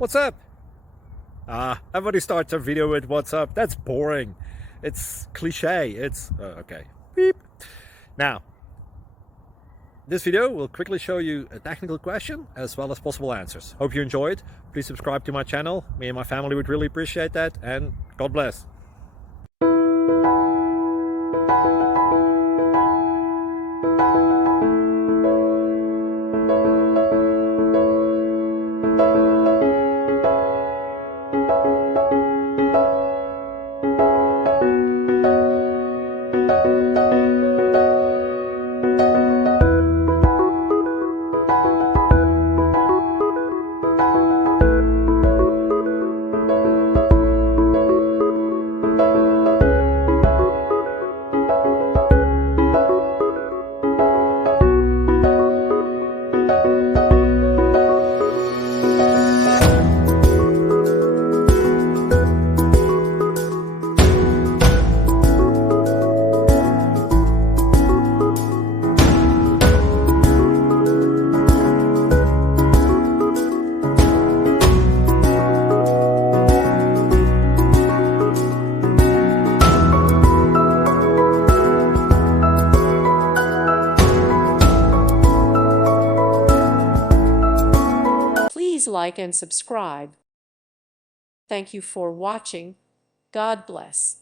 What's up? Everybody starts a video with what's up. That's boring. It's cliche. It's okay. Beep. Now, this video will quickly show you a technical question as well as possible answers. Hope you enjoyed. Please subscribe to my channel. Me and my family would really appreciate that, and God bless. Please like and subscribe. Thank you for watching. God bless.